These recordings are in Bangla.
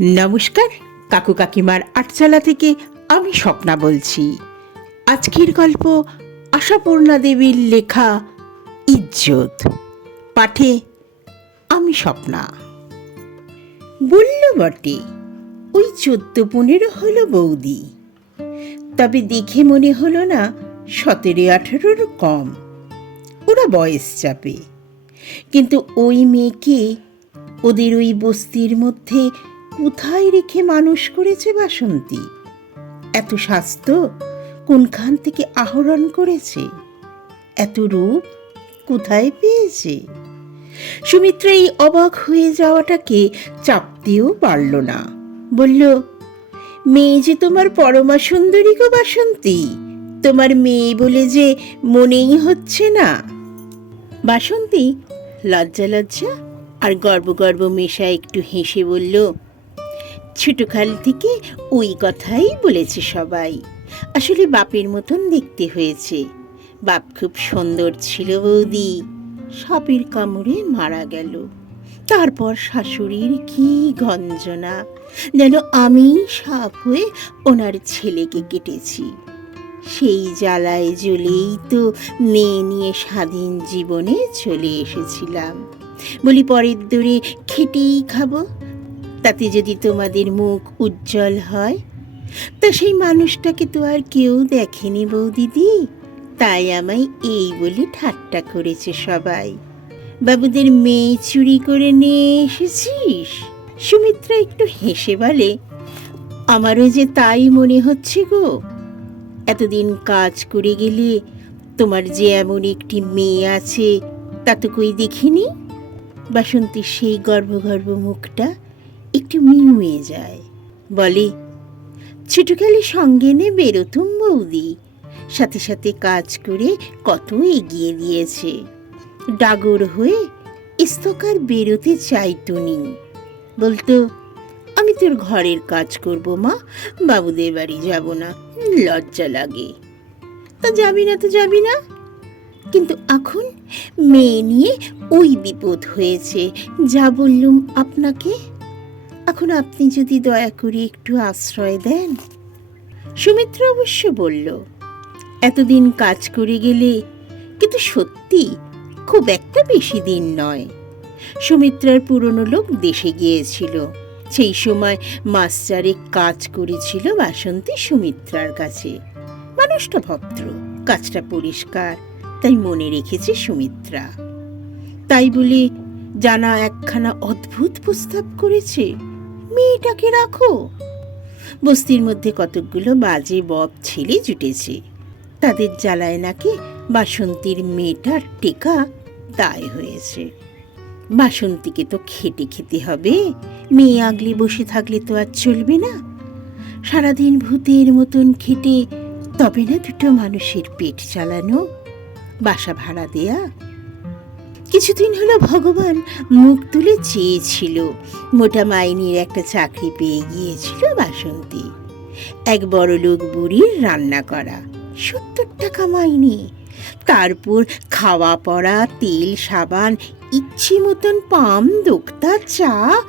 নমস্কার, কাকু কাকিমার আটচালা থেকে আমি স্বপ্না বলছি। আজকের গল্প আশাপূর্ণা দেবীর লেখা ইজ্জত, পাঠে আমি স্বপ্না। বলল বটে ওই চোদ্দ পনেরো হলো বৌদি। তবে দেখে মনে হলো না সতেরো আঠেরোর কম। ওরা বয়স চাপে। কিন্তু ওই মেয়েকে ওদের ওই বস্তির মধ্যে কোথায় রেখে মানুষ করেছে বাসন্তী? এত স্বাস্থ্য কোনখান থেকে আহরণ করেছে? এত রূপ কোথায় পেয়েছে? সুমিত্রা এই অবাক হয়ে যাওয়াটাকে চাপতেও পারল না। বলল, মেয়ে যে তোমার পরমা সুন্দরী গো বাসন্তী, তোমার মেয়ে বলে যে মনেই হচ্ছে না। বাসন্তী লজ্জা লজ্জা আর গর্ব গর্ব মেশা একটু হেসে বলল ছোটখাল থেকে ওই কথাই বলেছে সবাই। আসলে বাপের মতন দেখতে হয়েছে। বাপ খুব সুন্দর ছিল বৌদি। সাপের কামড়ে মারা গেল। তারপর শাশুড়ির কি গঞ্জনা, যেন আমি সাপ হয়ে ওনার ছেলেকে কেটেছি। সেই জ্বালায় জ্বলেই তো মেয়ে নিয়ে স্বাধীন জীবনে চলে এসেছিলাম। বলি, পরের দূরে খেটেই খাব তাতে যদি তোমাদের মুখ উজ্জ্বল হয়, তা সেই মানুষটাকে তো আর কেউ দেখেনি বৌদিদি। তাই আমায় এই বলে ঠাট্টা করেছে সবাই। বাবুদের মেয়ে চুরি করে নিয়ে এসেছিস? সুমিত্রা একটু হেসে বলে, আমারও যে তাই মনে হচ্ছে গো। এতদিন কাজ করে গেলে তোমার যে এমন একটি মেয়ে আছে, তা তো কই দেখিনি? বাসন্তী সেই গর্ভ গর্ভ মুখটা একটু মিউয়ে যায়। বলে ছোটকালে সঙ্গে নে বেরোতুম বৌদি। সাথে সাথে কাজ করে কত এগিয়ে দিয়েছে। ডাগর হয়ে ইস্তকার বেরোতে চাইতুনি বলতো, আমি তোর ঘরের কাজ করব মা, বাবুদের বাড়ি যাব না, লজ্জা লাগে। তা যাবি না তো যাবি না। কিন্তু এখন মেয়ে নিয়ে ওই বিপদ হয়েছে, যা বললুম আপনাকে। এখন আপনি যদি দয়া করে একটু আশ্রয় দেন? সুমিত্রা অবশ্য বলল, এতদিন কাজ করে গেলে কিন্তু সত্যি খুব একটা বেশি দিন নয়। সুমিত্রার পুরনো লোক দেশে গিয়েছিল। সেই সময় মাস্টারে কাজ করেছিল বাসন্তী সুমিত্রার কাছে। মানুষটা ভদ্র, কাজটা পরিষ্কার, তাই মনে রেখেছে সুমিত্রা। তাই বলে জানা একখানা অদ্ভুত প্রস্তাব করেছে। মেয়েটাকে রাখো। বস্তির মধ্যে কতকগুলো বাজে বব ছেলে জুটেছে। তাদের জ্বালায় নাকি বাসন্তীর মেয়েটার টেকা দায় হয়েছে। বাসন্তীকে তো খেটে খেতে হবে। মেয়ে আগলে বসে থাকলে তো আর চলবে না। সারাদিন ভূতের মতন খেটে, তবে না দুটো মানুষের পেট চালানো? বাসা ভাড়া দেয়া? কিছুদিন হলো ভগবান মুখ তুলে চেয়েছিল। মোটা মাইনির একটা চাকরি পেয়ে গিয়েছিল বাসন্তী। এক বড় লোক বুড়ির রান্না করা। সত্তর টাকা মাইনি। তারপর খাওয়া পড়া, তেল, সাবান, ইচ্ছে মতন পাম, দোক্তা, চা।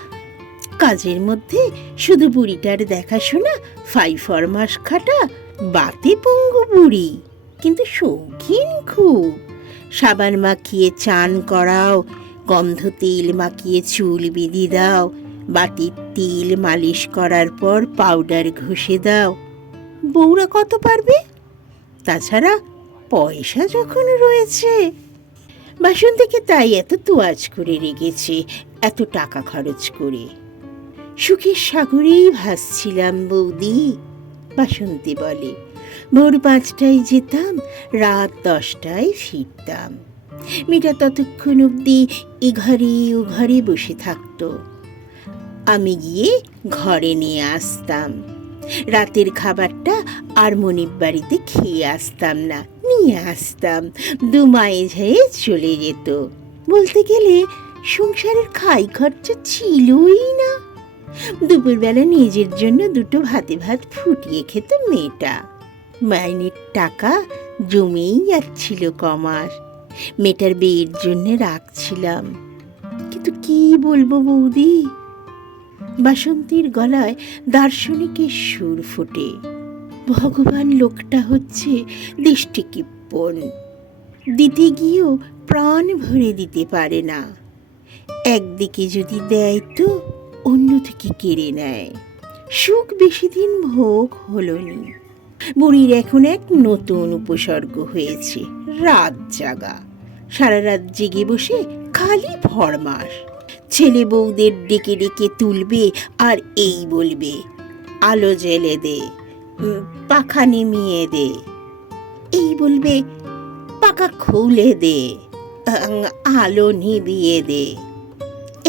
কাজের মধ্যে শুধু বুড়িটার দেখাশোনা ফাই ফরমাস খাটা, বাতে পঙ্গু বুড়ি। কিন্তু শৌখিন খুব। সাবান মাখিয়ে চান করাও, গন্ধ তেল মাখিয়ে চুল বেঁধে দাও, বাটির তেল মালিশ করার পর পাউডার ঘষে দাও। বউরা কত পারবে? তাছাড়া পয়সা যখন রয়েছে। বাসন্তীকে তাই এত তোয়াজ করে রেগেছে এত টাকা খরচ করে। সুখের সাগরেই ভাসছিলাম বৌদি, বাসন্তী বলে। ভোর পাঁচটায় যেতাম, রাত দশটায় ফিরতাম। মেয়েটা ততক্ষণ অবধি এ ঘরে ও ঘরে বসে থাকতো। আমি গিয়ে ঘরে নিয়ে আসতাম। রাতের খাবারটা আর মনির বাড়িতে খেয়ে আসতাম না, নিয়ে আসতাম। দু মায়ে ঝায়ে চলে যেত। বলতে গেলে সংসারের খাই খরচা ছিলই না। দুপুরবেলা নিজের জন্য দুটো ভাতে ভাত ফুটিয়ে খেত মেয়েটা। মাইনের টাকা জমেই যাচ্ছিল কমাস মেয়েটার বিয়ের জন্য রাখছিলাম। কিন্তু কি বলব বৌদি? বাসন্তীর গলায় দার্শনিকের সুর ফোটে। ভগবান লোকটা হচ্ছে দৃষ্টিকিপ্পন দিতে গিয়েও প্রাণ ভরে দিতে পারে না। একদিকে যদি দেয় তো অন্যদিকে কেড়ে নেয়। সুখ বেশি দিন ভোগ হলনি বুড়ির এখন এক নতুন উপসর্গ হয়েছে, রাত জাগা। সারা রাত জেগে বসে খালি ফরমাস ছেলে বউদের ডেকে ডেকে তুলবে আর এই বলবে, আলো জেলে দে পাখা নিমিয়ে দে। এই বলবে পাকা খুলে দে আলো নিবিয়ে দে।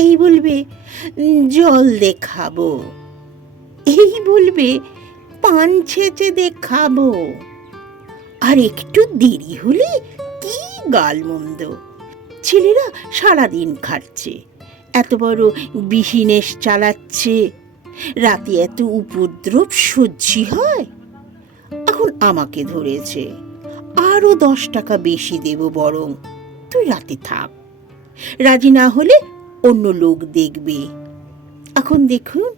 এই বলবে জল দে খাব এই বলবে পান ছেঁচে দে খাব আর একটু দেরি হলে কি গালমন্দ? ছেলেরা সারাদিন খাচ্ছে, এত বড় বিহিনেস চালাচ্ছে, রাতে এত উপদ্রব সহ্যি হয়। এখন আমাকে ধরেছে আরও দশ টাকা বেশি দেব বরং, তুই রাতে থাক। রাজি না হলে অন্য লোক দেখবে। এখন দেখুন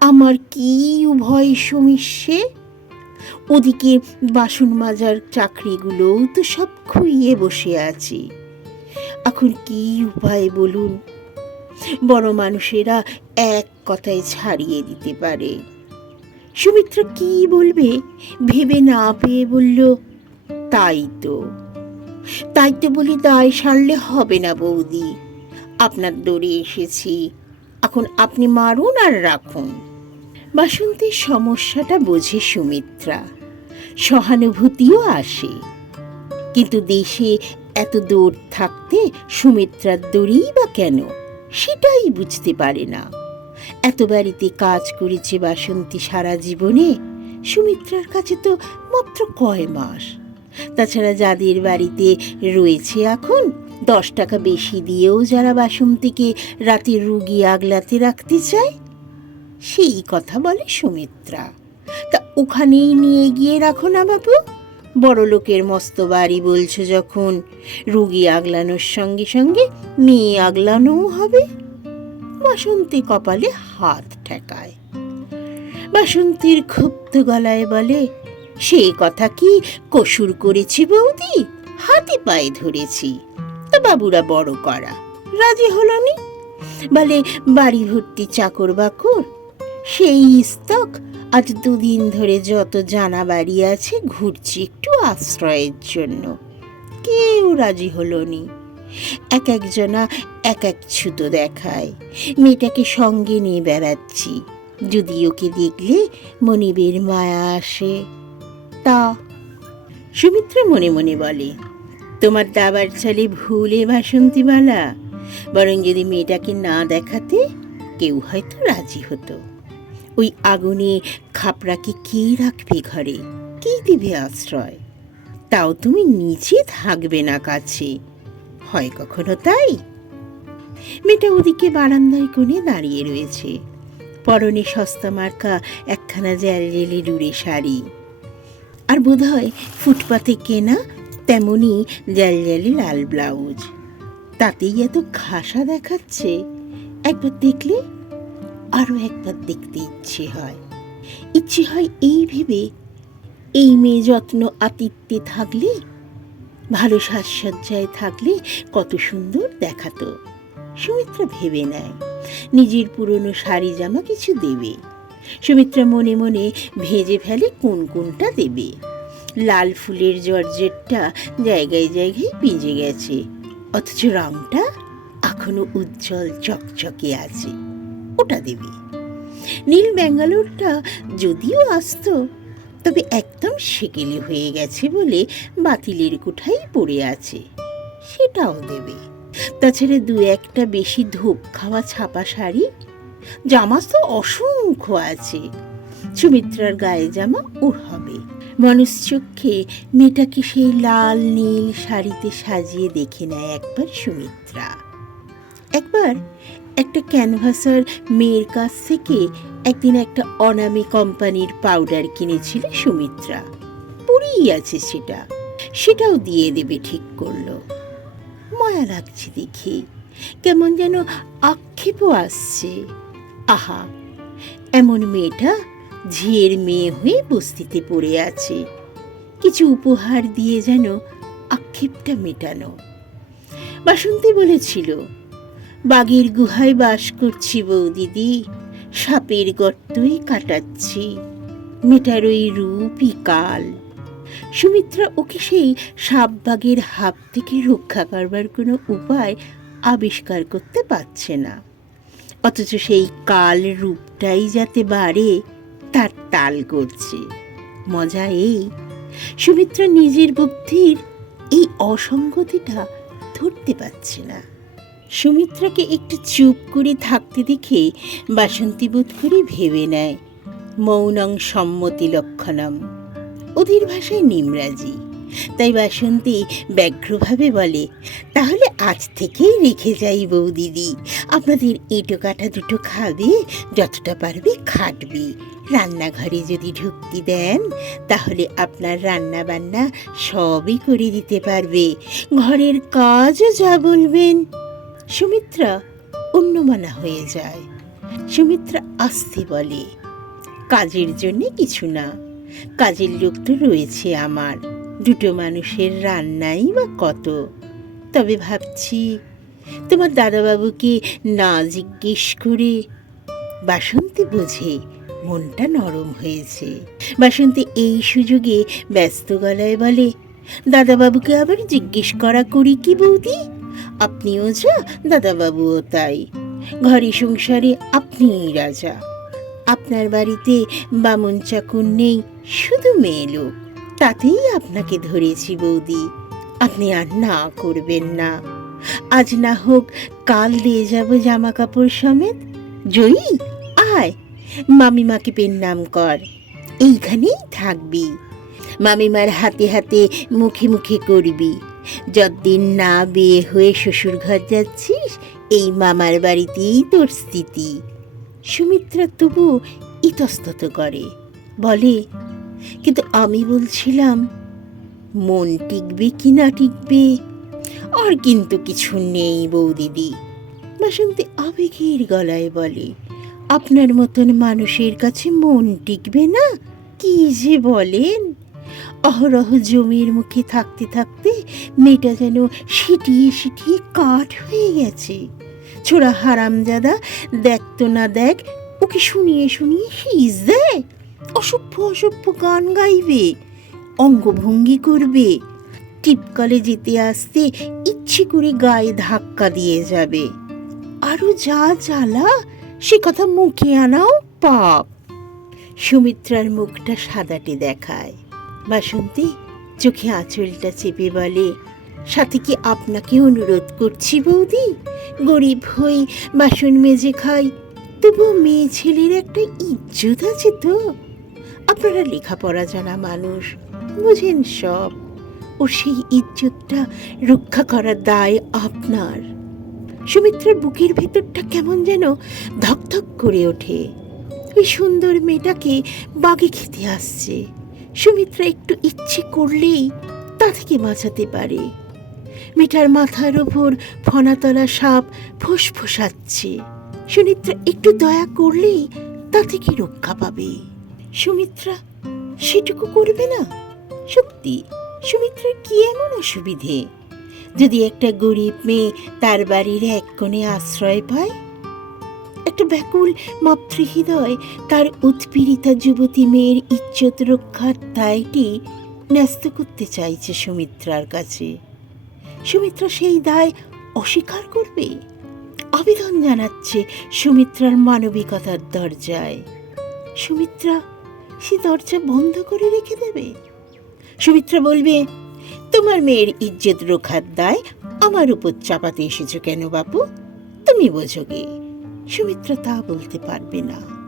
আমার কি উভয় সমস্যে ওদিকে বাসন মাজার চাকরিগুলোও তো সব খুইয়ে বসে আছি। এখন কি উপায় বলুন? বড় মানুষেরা এক কথায় ছাড়িয়ে দিতে পারে। সুমিত্রা কি বলবে? ভেবে না পেয়ে বলল, তাই তো। তাই তো বলি দায় সারলে হবে না বৌদি। আপনার দড়ি এসেছি। এখন আপনি মারুন আর রাখুন। বাসন্তীর সমস্যাটা বোঝে সুমিত্রা। সহানুভূতিও আসে। কিন্তু দেশে এত দূর থাকতে সুমিত্রার দৌড়েই বা কেন? সেটাই বুঝতে পারে না। এত বাড়িতে কাজ করেছে বাসন্তী সারা জীবনে, সুমিত্রার কাছে তো মাত্র কয় মাস। তাছাড়া যাদের বাড়িতে রয়েছে এখন, দশ টাকা বেশি দিয়েও যারা বাসন্তীকে রাতে রুগী আগলাতে রাখতে চায় সেই কথা বলে সুমিত্রা। তা ওখানেই নিয়ে গিয়ে রাখো না বাবু বড় লোকের মস্ত বাড়ি বলছো যখন। রুগী আগলানোর সঙ্গে সঙ্গে মেয়ে আগলানোও হবে। বাসন্তী কপালে হাত ঠেকায়। বাসন্তীর ক্ষুব্ধ গলায় বলে সেই কথা কি কসুর করেছি বৌদি? হাতে পায়ে ধরেছি। তা বাবুরা বড় করা। রাজি হলো নি? বলে, বাড়ি ভর্তি চাকর বাকর সেই স্তক আজ দুদিন ধরে যত জানা বাড়ি আছে, ঘুরছি একটু আশ্রয়ের জন্য। কেউ রাজি হলো নি এক একজনা এক এক ছুতো দেখায়। মেয়েটাকে সঙ্গে নিয়ে বেড়াচ্ছি। যদি ওকে দেখলে মনিবের মায়া আসে। তা সুমিত্রা মনে মনে বলে, তোমার দাবার চালে ভুলে বাসন্তীমালা বরং যদি মেয়েটাকে না দেখাতে, কেউ হয়তো রাজি হতো। ওই আগুনে খাপড়াকে কে রাখবে ঘরে? কে দিবে আশ্রয়? তাও তুমি নিচে থাকবে না কাছে। হয় কখনো তাই? মেয়েটা ওদিকে বারান্দায় কোণে দাঁড়িয়ে রয়েছে। পরনে সস্তা মার্কা, একখানা জ্যালজেলে ডুরে শাড়ি। আর বোধহয় ফুটপাতে কেনা তেমনি জ্যালজ্যালি লাল ব্লাউজ। তাতেই এত ঘাসা দেখাচ্ছে। একবার দেখলে আরও একবার দেখতে ইচ্ছে হয়। ইচ্ছে হয় এই ভেবে এই মেয়ে যত্ন আতিথ্যে থাকলে, ভালো সাজসজ্জায় থাকলে কত সুন্দর দেখাতো। সুমিত্রা ভেবে নেয়, নিজের পুরনো শাড়ি জামা কিছু দেবে। সুমিত্রা মনে মনে ভেজে ফেলে কোন কোনটা দেবে। লাল ফুলের জর্জেটটা জায়গায় জায়গায় ভিজে গেছে, অথচ রংটা এখনও উজ্জ্বল চকচকে আছে। ওটা দেবে। নীল ব্যাঙ্গালোরটা যদিও আসতো, তবে একদম সেকেলে হয়ে গেছে বলে বাতিলের কোঠায় পড়ে আছে। সেটাও দেবে। তাছাড়া দু একটা বেশি ধূপ খাওয়া ছাপা শাড়ি, জামা তো অসংখ্য আছে। সুমিত্রার গায়ে জামা ওর হবে। মনশ্চক্ষে মেয়েটাকে সেই লাল নীল শাড়িতে সাজিয়ে দেখে নেয় একবার সুমিত্রা। একবার একটা ক্যানভাসার মেয়ের কাছ থেকে একদিন একটা অনামি কোম্পানির পাউডার কিনেছিল সুমিত্রা। পড়েই আছে সেটা। সেটাও দিয়ে দেবে ঠিক করল। মায়া লাগছে দেখি। কেমন যেন আক্ষেপও আসছে। আহা, এমন মেয়েটা ঝিয়ের মেয়ে হয়ে বস্তিতে পড়ে আছে। কিছু উপহার দিয়ে যেন আক্ষেপটা মেটানো। বাসন্তী বলেছিল বাগের গুহায় বাস করছি বৌদিদি। সাপের গর্তই কাটাচ্ছি। মেটার ওই রূপই কাল। সুমিত্রা ওকে সেই সাপ বাগের হাত থেকে রক্ষা করবার কোনো উপায় আবিষ্কার করতে পারছে না। অথচ সেই কাল রূপটাই যাতে বাড়ে, তার তাল করছে মজা এই। সুমিত্রা নিজের বুদ্ধির এই অসঙ্গতিটা ধরতে পারছে না। সুমিত্রাকে একটু চুপ করে থাকতে দেখে বাসন্তী বোধ করে ভেবে নেয়, মৌনং সম্মতি লক্ষণম। ওদের ভাষায় নিমরাজি। তাই বাসন্তী ব্যগ্রভাবে বলে, তাহলে আজ থেকেই রেখে যাই বৌদিদি। আপনাদের এঁটো কাটা দুটো খাবে, যতটা পারবে খাটবে। রান্নাঘরে যদি ঢুকতে দেন, তাহলে আপনার রান্না বান্না সবই করে দিতে পারবে। ঘরের কাজও যা বলবেন। সুমিত্রা অন্যমানা হয়ে যায়। সুমিত্রা আসতে বলে, কাজের জন্য কিছু না। কাজের লোক তো রয়েছে আমার। দুটো মানুষের রান্নাই বা কত। তবে ভাবছি, তোমার দাদাবাবুকে না জিজ্ঞেস করে বাসন্তী বোঝে মনটা নরম হয়েছে। বাসন্তী এই সুযোগে ব্যস্ত গলায় বলে, দাদাবাবুকে আবার জিজ্ঞেস করা করি কি বৌদি? আপনিও যা, দাদাবাবুও তাই। ঘরে সংসারে আপনিই রাজা। আপনার বাড়িতে বামন চাকুর নেই, শুধু মেয়ে লোক। তাতেই আপনাকে ধরেছি বৌদি। আপনি আর না করবেন না। আজ না হোক কাল দিয়ে যাব জামা কাপড় সমেত। জয়ী, আয়। মামিমাকে পেন নাম কর। এইখানেই থাকবি। মামিমার হাতে হাতে মুখে মুখে করবি। যতদিন না বিয়ে হয়ে শ্বশুর ঘর যাচ্ছিস, এই মামার বাড়িতেই তোর স্থিতি সুমিত্রা তবু ইতস্তত করে, বলে, কিন্তু আমি বলছিলাম, মন টিকবে কি না টিকবে? আর কিন্তু কিছু নেই বৌদিদি। বাসন্তী আবেগের গলায় বলে, আপনার মতন মানুষের কাছে মন টিকবে না? কি যে বলেন? অহরহ জমির মুখে থাকতে থাকতে মেয়েটা যেন সিটিয়ে সিটিয়ে কাঠ হয়ে গেছে। ছোড়া হারামজাদা দেখ তো না দেখ, ওকে শুনিয়ে শুনিয়ে হিস দেয় অসভ্য অসভ্য গান গাইবে, অঙ্গভঙ্গি করবে, টিপকালে যেতে আসতে ইচ্ছে করে গায়ে ধাক্কা দিয়ে যাবে। আরও যা জ্বালা, সে কথা মুখে আনাও পাপ। সুমিত্রার মুখটা সাদাটে দেখায়। বাসন্তী চোখে আঁচলটা চেপে বলে, সাথে কি আপনাকে অনুরোধ করছি বৌদি? গরিব হই, বাসন মেজে খাই, তবুও মেয়ে ছেলের একটা ইজ্জত আছে তো। আপনারা লেখাপড়া জানা মানুষ, বুঝেন সব। ও সেই ইজ্জতটা রক্ষা করার দায় আপনার। সুমিত্রার বুকের ভেতরটা কেমন যেন ধকধক করে ওঠে। ওই সুন্দর মেয়েটাকে বাগে খেতে আসছে। সুমিত্রা একটু ইচ্ছে করলেই তা থেকে বাঁচাতে পারে। মেয়েটার মাথার ওপর ফনাতলা সাপ ফোসফোসাচ্ছে। সুমিত্রা একটু দয়া করলেই তা থেকে রক্ষা পাবে। সুমিত্রা, সেটুকু করবে না? সত্যি, সুমিত্রার কি এমন অসুবিধে? যদি একটা গরিব মেয়ে তার বাড়ির এক কোণে আশ্রয় পায়? একটা ব্যাকুল মাতৃহৃদয়। তার উৎপীড়িতা যুবতী মেয়ের ইজ্জত রক্ষার দায়টি ন্যস্ত করতে চাইছে সুমিত্রার কাছে। সুমিত্রা সেই দায় অস্বীকার করবে? আবেদন জানাচ্ছে সুমিত্রার মানবিকতার দরজায়। সুমিত্রা সে দরজা বন্ধ করে রেখে দেবে? সুমিত্রা বলবে, তোমার মেয়ের ইজ্জত রক্ষার দায় আমার উপর চাপাতে এসেছ কেন বাপু? তুমি বোঝো গে। সুমিত্রা তা বলতে পারবে না।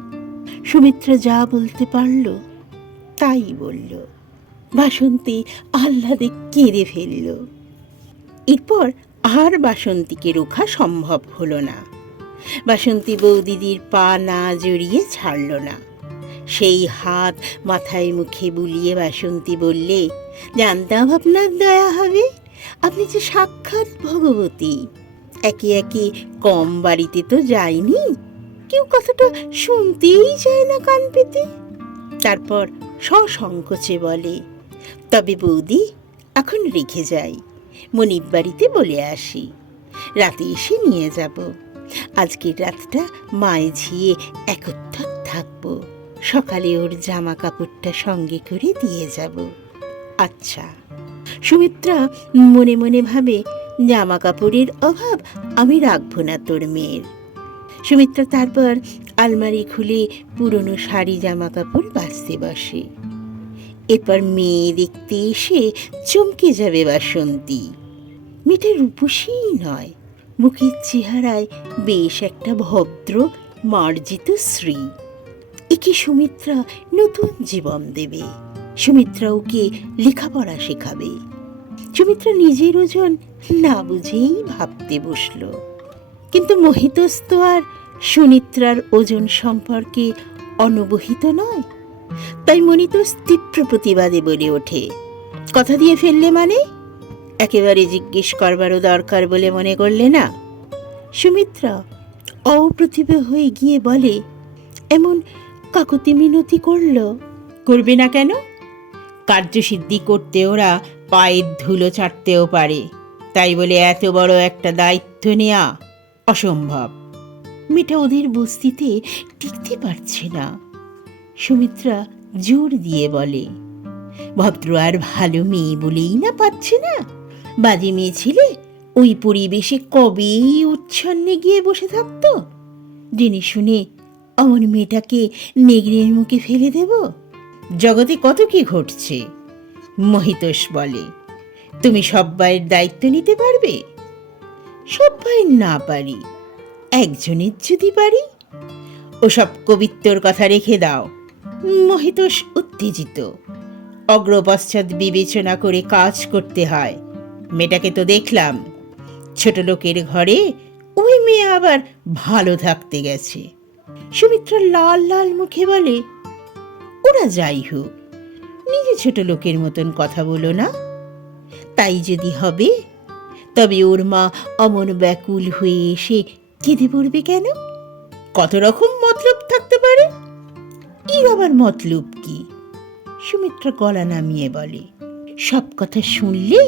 সুমিত্রা যা বলতে পারল, তাই বলল। বাসন্তী আহ্লাদে কেঁদে ফেলল। এরপর আর বাসন্তীকে রোখা সম্ভব হলো না। বাসন্তী বৌদিদির পা না জড়িয়ে ছাড়ল না। সেই হাত মাথায় মুখে বুলিয়ে বাসন্তী বললে, জানতাম আপনার দয়া হবে। আপনি যে সাক্ষাৎ ভগবতী। একে একে কম বাড়িতে তো যায়নি। কেউ কথাটা শুনতেই চায় না কান পেতে। তারপর সসংকোচে বলে, তবে বৌদি, এখন রেখে যাই। মনিব বাড়িতে বলে আসি। রাতে এসে নিয়ে যাব। আজকের রাতটা মায়ে ঝিয়ে একত্র থাকব। সকালে ওর জামা কাপড়টা সঙ্গে করে দিয়ে যাব। আচ্ছা। সুমিত্রা মনে মনে ভাবে জামা কাপড়ের অভাব আমি রাখব না তোর মেয়ের। সুমিত্রা তারপর আলমারি খুলে পুরনো শাড়ি জামা কাপড় বাঁচতে বসে। এরপর মেয়ে দেখতে এসে চমকে যাবে বাসন্তী। মেয়েটা রূপসীই নয়, মুখের চেহারায় বেশ একটা ভদ্র, মার্জিত শ্রী একে সুমিত্রা নতুন জীবন দেবে। সুমিত্রা ওকে লেখাপড়া শেখাবে। সুমিত্রা নিজের ওজন না বুঝেই ভাবতে বসল। কিন্তু মোহিতস্ত আর সুনিত্রার ওজন সম্পর্কে অনবহিত নয়। তাই মনিতোষ তীব্র প্রতিবাদে বলে ওঠে, কথা দিয়ে ফেললে মানে? একেবারে জিজ্ঞেস করবারও দরকার বলে মনে করলে না। সুমিত্রা অপ্রতিভ হয়ে গিয়ে বলে, এমন কাকুতি মিনতি করল? করবে না কেন? কার্যসিদ্ধি করতে ওরা পায়ের ধুলো ছাড়তেও পারে। তাই বলে এত বড় একটা দায়িত্ব নেয়া অসম্ভব। মেয়েটা ওদের বস্তিতে টিকতে পারছে না। সুমিত্রা জোর দিয়ে বলে, ভদ্র আর ভালো মেয়ে বলেই না পাচ্ছে না। বাজে মেয়ে ছিলে ওই পরিবেশে কবেই উচ্ছন্নে গিয়ে বসে থাকতো? জেনে শুনে অমন মেয়েটাকে নেগড়ের মুখে ফেলে দেব? জগতে কত কি ঘটছে? মহিতোষ বলে, তুমি সব্বাইয়ের দায়িত্ব নিতে পারবে? সব্বাই না পারি। একজনের যদি পারি? ওসব কবিত্বর কথা রেখে দাও। মহিতোষ উত্তেজিত। অগ্রপশ্চাৎ বিবেচনা করে কাজ করতে হয়। মেয়েটাকে তো দেখলাম। ছোট লোকের ঘরে ওই মেয়ে আবার ভালো থাকতে গেছে। সুমিত্রা লাল লাল মুখে বলে, ওরা যাই হোক নিজে ছোট লোকের মতন কথা বলো না। তাই যদি হবে, তবে ওর মা অমন ব্যাকুল হয়ে এসে কেঁদে পড়বে কেন? কত রকম মতলব থাকতে পারে? এর আবার মতলব কি? সুমিত্রা গলা নামিয়ে বলে, সব কথা শুনলে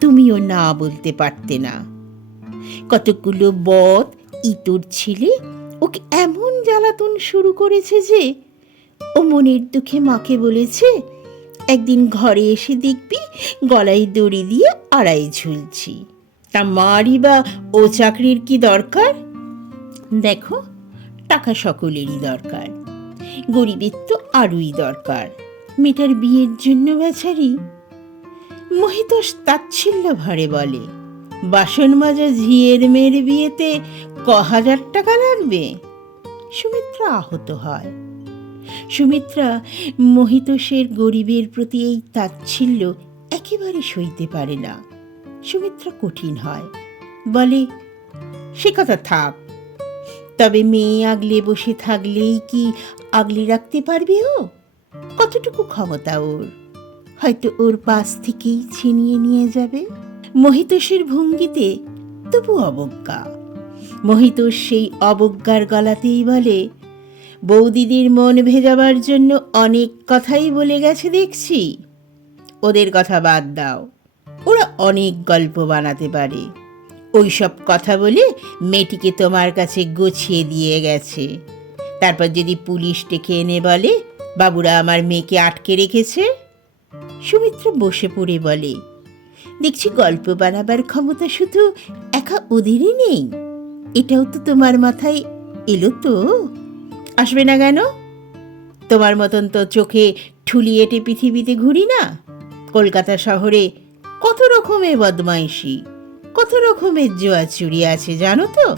তুমিও না বলতে পারতে না। কতগুলো বদ, ইতর ছেলে ওকে এমন জ্বালাতন শুরু করেছে যে ও মনের দুঃখে মাকে বলেছে একদিন ঘরে এসে দেখবি গলায় দড়ি দিয়ে আড়াই ঝুলছি। তা মারই বা ও চাকরির কি দরকার? দেখো, টাকা সকলেরই দরকার। গরিবের তো আরোই দরকার। মেয়েটার বিয়ের জন্য বেচারি মহিতোষ তাচ্ছিল্য ভরে বলে, বাসন মাজা ঝিয়ের মেয়ের বিয়েতে ক হাজার টাকা লাগবে? সুমিত্রা আহত হয়। সুমিত্রা মহিতোষের গরিবের প্রতি এই তাচ্ছিল্য একেবারে সইতে পারে না। সুমিত্রা কঠিন হয়। বলে, সে কথা থাক। তবে মেয়ে আগলে বসে থাকলেই কি আগলে রাখতে পারবে ও? কতটুকু ক্ষমতা ওর? হয়তো ওর পাশ থেকেই ছিনিয়ে নিয়ে যাবে। মহিতোষের ভঙ্গিতে তবু অবজ্ঞা। মহিতোষ সেই অবজ্ঞার গলাতেই বলে বৌদিদির মন ভেজাবার জন্য অনেক কথাই বলে গেছে, দেখছি। ওদের কথা বাদ দাও। ওরা অনেক গল্প বানাতে পারে। ওইসব কথা বলে মেয়েটিকে তোমার কাছে গুছিয়ে দিয়ে গেছে। তারপর যদি পুলিশ ডেকে এনে বলে, বাবুরা, আমার মেয়েকে আটকে রেখেছে? সুমিত্র বসে পড়ে বলে, দেখছি গল্প বানাবার ক্ষমতা শুধু একা ওদেরই নেই। এটাও তো তোমার মাথায় এলো তো? আসবে না কেন? তোমার মতন তো চোখে ঠুলি এটে পৃথিবীতে ঘুরি না। কলকাতা শহরে কত রকমের বদমাইশি, কত রকমের জোয়া চুরি আছে জানো তো?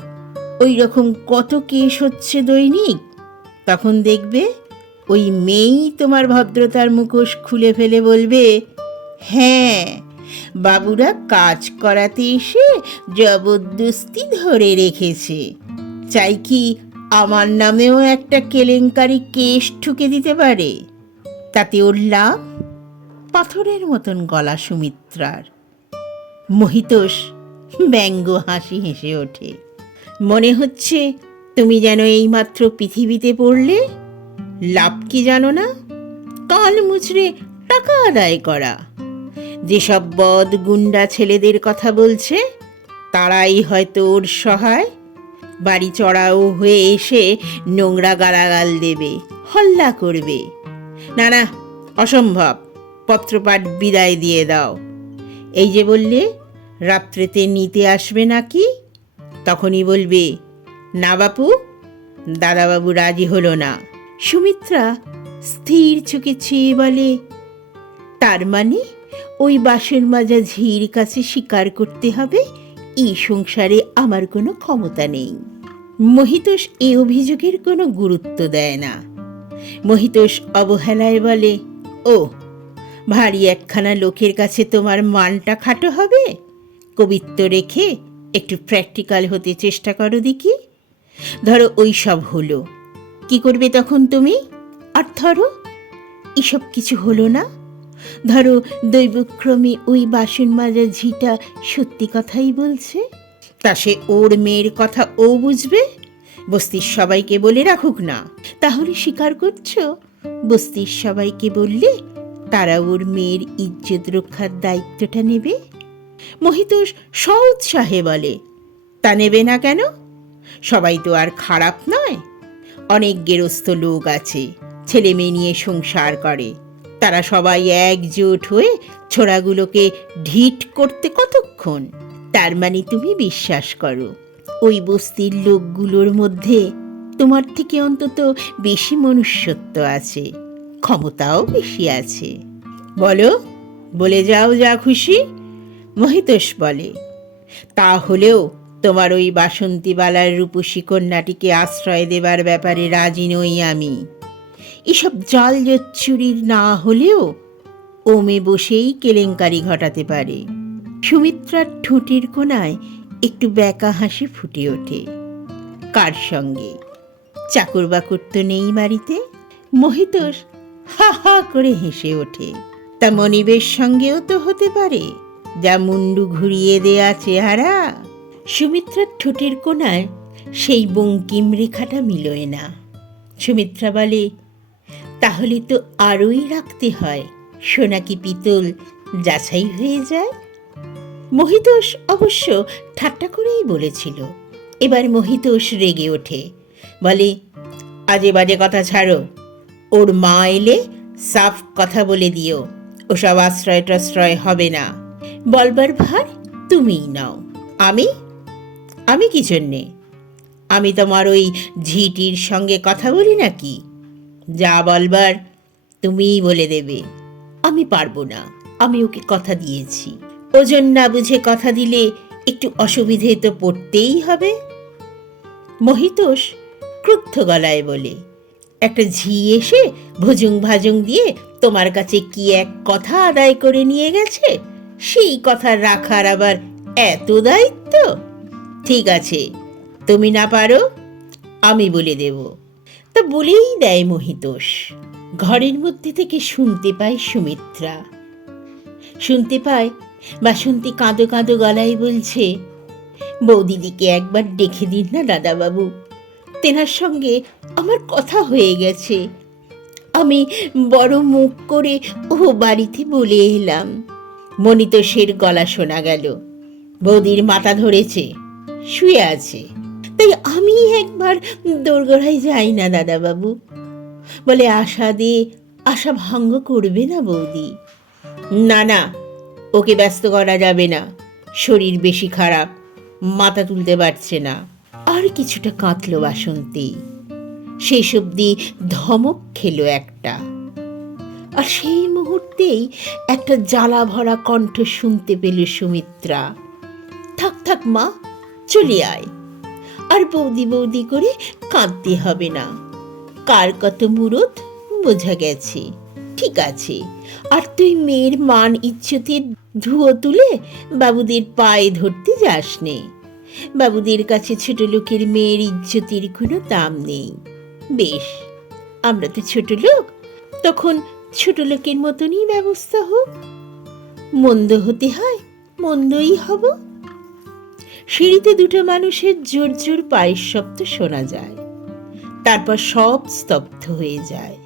ওই রকম কত কেস হচ্ছে দৈনিক। তখন দেখবে ওই মেয়েই তোমার ভদ্রতার মুখোশ খুলে ফেলে বলবে হ্যাঁ বাবুরা কাজ করাতে এসে জবরদস্তি ধরে রেখেছে। চাই কি আমার নামেও একটা কেলেঙ্কারি কেস ঠুকে দিতে পারে। তাতে ওর লাভ পাথরের মতন গলা সুমিত্রার। মহিতোষ ব্যঙ্গ হাসি হেসে ওঠে। মনে হচ্ছে তুমি যেন এইমাত্র পৃথিবীতে পড়লে? লাভ কি জানো না? কাল মুচড়ে টাকা আদায় করা। যেসব বদ গুন্ডা ছেলেদের কথা বলছে, তারাই হয়তো ওর সহায়। বাড়ি চড়াও হয়ে এসে নোংরা গালাগাল দেবে, হল্লা করবে। না না অসম্ভব, পত্রপাঠ বিদায় দিয়ে দাও। এই যে বললে, রাত্রেতে নিতে আসবে নাকি? তখনই বলবে, না বাপু, দাদাবাবু রাজি হলো না। সুমিত্রা স্থির চোখে চেয়ে বলে, তার মানে ওই বাসন মাজা ঝির কাছে স্বীকার করতে হবে? এই সংসারে আমার কোনো ক্ষমতা নেই। মহিতোষ এই অভিযোগের কোনো গুরুত্ব দেয় না। মহিতোষ অবহেলায় বলে, ও, ভারী একখানা লোকের কাছে তোমার মানটা খাটো হবে? কবিত্ব রেখে একটু প্র্যাকটিক্যাল হতে চেষ্টা করো দেখি। ধরো ওই সব হলো। কি করবে তখন তুমি? আর ধরো, এসব কিছু হলো না? ধরো দৈবক্রমে ওই বাসন মাজা ঝিটা সত্যি কথাই বলছে? তা সে ওর মেয়ের কথা ও বুঝবে? বস্তির সবাইকে বলে রাখুক না। তাহলে স্বীকার করছ? বস্তির সবাইকে বললে তারা ওর মেয়ের ইজ্জত রক্ষার দায়িত্বটা নেবে? মহিতোষ সউৎসাহে বলে তা নেবে না কেন? সবাই তো আর খারাপ নয়। অনেক গেরস্থ লোক আছে ছেলে মেয়ে নিয়ে সংসার করে। তারা সবাই একজোট হয়ে ছোড়াগুলোকে ঢিট করতে কতক্ষণ? তার মানে তুমি বিশ্বাস করো, ওই বস্তির লোকগুলোর মধ্যে তোমার থেকে অন্তত বেশি মনুষ্যত্ব আছে, ক্ষমতাও বেশি আছে। বলো, বলে যাও যা খুশি, মহিতোষ বলে। তা হলেও তোমার ওই বাসন্তীবালার রূপসী কন্যাটিকে আশ্রয় দেবার ব্যাপারে রাজি নই আমি। এসব জাল জচ্চুরির না হলেও ওমে বসেই কেলেঙ্কারি ঘটাতে পারে। সুমিত্রার ঠোঁটের কোনায় একটু ব্যাকা হাসি ফুটে ওঠে। কার সঙ্গে? চাকর বাকর তো নেই বাড়িতে। মহিতোষ হা হা করে হেসে ওঠে। তা মনিবের সঙ্গেও তো হতে পারে। যা মুন্ডু ঘুরিয়ে দেয়া চেহারা। সুমিত্রার ঠোঁটের কোনায় সেই বঙ্কিম রেখাটা মিলয় না। সুমিত্রা বলে তাহলে তো আরোই রাখতে হয়। সোনা কি পিতল? যাচাই হয়ে যায়। মহিতোষ অবশ্য ঠাট্টা করেই বলেছিল। এবার মহিতোষ রেগে ওঠে। বলে, আজে বাজে কথা ছাড়ো। ওর মা এলে সাফ কথা বলে দিও। ওসব আশ্রয় টশ্রয় হবে না। বলবার ভার তুমিই নাও। আমি আমি কি জন্যে? আমি তোমার ওই ঝিটির সঙ্গে কথা বলি নাকি? যা বলবার তুমিই বলে দেবে। আমি পারব না, আমি ওকে কথা দিয়েছি। ওজন না বুঝে কথা দিলে একটু অসুবিধে তো পড়তেই হবে। মহিতোষ ক্রুদ্ধ গলায় বলে, একটা ঝি এসে ভুজুং ভাজুং দিয়ে তোমার কাছে কি এক কথা আদায় করে নিয়ে গেছে? সেই কথা রাখার আবার এত দায়িত্ব? ঠিক আছে, তুমি না পারো, আমি বলে দেব। তা বলেই দেয় মহিতোষ। ঘরের মধ্যে থেকে শুনতে পায় সুমিত্রা। শুনতে পায়, বাসন্তী কাঁদো কাঁদো গলায় বলছে, বৌদিদিকে একবার ডেকে দিন না দাদাবাবু। তেনার সঙ্গে আমার কথা হয়ে গেছে। আমি বড় মুখ করে ও বাড়িতে বলে এলাম। মনিতোষের গলা শোনা গেল। বৌদির মাথা ধরেছে, শুয়ে আছে। তাই আমি একবার দোরগোড়ায় যাই না, দাদাবাবু। বলে আশা দিয়ে আশা ভঙ্গ করবে না বৌদি। না না, ওকে ব্যস্ত করা যাবে না। শরীর বেশি খারাপ, মাথা তুলতে পারছে না। আর কিছুটা কাঁদলো বাসন্তী। শেষ অবধি ধমক খেলো একটা। আর সেই মুহূর্তেই একটা জ্বালা ভরা কণ্ঠ শুনতে পেল সুমিত্রা। থাক থাক, মা, চলে আয়। আর বৌদি বৌদি করে কাঁদতে হবে না। কার কত মুরত বোঝা গেছে। ঠিক আছে। আর তুই মেয়ের মান ইজ্জতের ধুয়ো তুলে বাবুদের পায়ে ধরতে যাস নে বাবুদের কাছে ছোট লোকের মেয়ের ইজ্জতির কোনো দাম নেই। বেশ, আমরা তো ছোট লোক, তখন ছোট লোকের মতনই ব্যবস্থা হোক। মন্দ হতে হয়, মন্দই হব। সিঁড়িতে দুটো মানুষের জোর জোর পায়ের শব্দ শোনা যায়। তারপর সব স্তব্ধ হয়ে যায়।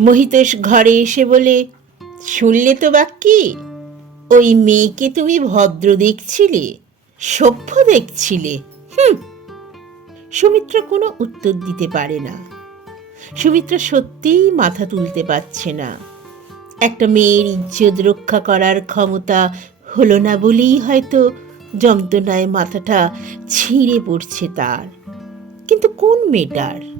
মহিতোষ ঘরে এসে বলে, শুনলে তো বাক্যি ওই মেয়েকে তুমি ভদ্র দেখছিলে, সভ্য দেখছিলে, হুম? সুমিত্র কোনো উত্তর দিতে পারে না। সুমিত্র সত্যিই মাথা তুলতে পারছে না। একটা মেয়ের ইজ্জত রক্ষা করার ক্ষমতা হলো না বলেই হয়তো যন্ত্রণায় মাথাটা ছিঁড়ে পড়ছে তার। কিন্তু কোন মেয়েটার?